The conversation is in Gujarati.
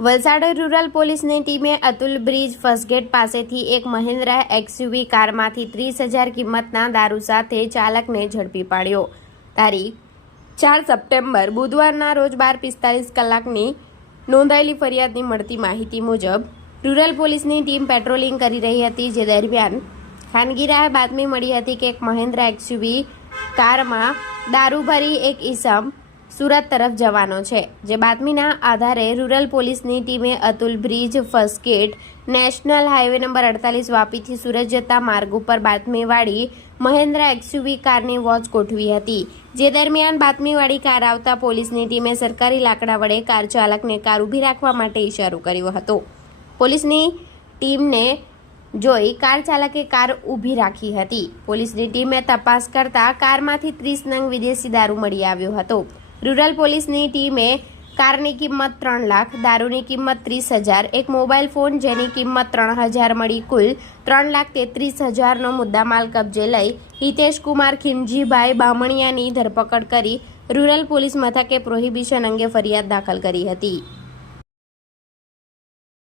વલસાડ રૂરલ પોલીસની ટીમે અતુલ બ્રિજ ફર્સ્ટગેટ પાસેથી એક મહિન્દ્રા એક્સયુવી કારમાંથી 30,000 કિંમતના દારૂ સાથે ચાલકને ઝડપી પાડ્યો। તારીખ 4 સપ્ટેમ્બર બુધવારના રોજ 12:45 કલાકની નોંધાયેલી ફરિયાદની મળતી માહિતી મુજબ રૂરલ પોલીસની ટીમ પેટ્રોલિંગ કરી રહી હતી, જે દરમિયાન ખાનગી રાહે બાતમી મળી હતી કે એક મહિન્દ્રા એક્સયુવી કારમાં દારૂ ભરી એક ઈસમ સુરત તરફ જવાનો છે। જે બાતમીના આધારે રૂરલ પોલીસની ટીમે Atul bridge first gate national highway number 48 વાપીથી સુરત જતા માર્ગ ઉપર બાતમીવાળી મહિન્દ્રા એક્સયુવી કારની વોચ ગોઠવી હતી। જે દરમિયાન બાતમીવાળી કાર આવતા પોલીસની ટીમે સરકારી લાકડા વડે કાર ચાલકને કાર ઊભી રાખવા માટે ઇશારો કર્યો હતો। પોલીસની ટીમને જોઈ કાર ચાલકે કાર ઊભી રાખી હતી। પોલીસની ટીમે તપાસ કરતા કારમાંથી 30 નંગ વિદેશી દારૂ મળી આવ્યો હતો। રૂરલ પોલીસની ટીમે કારની કિંમત 3 લાખ, દારૂની કિંમત 30,000, એક મોબાઈલ ફોન જેની કિંમત 3,000 મળી કુલ 3,33,000નો મુદ્દામાલ કબજે લઈ હિતેશ કુમાર ખીમજીભાઈ બામણિયાની ધરપકડ કરી રૂરલ પોલીસ મથકે પ્રોહિબિશન અંગે ફરિયાદ દાખલ કરી હતી।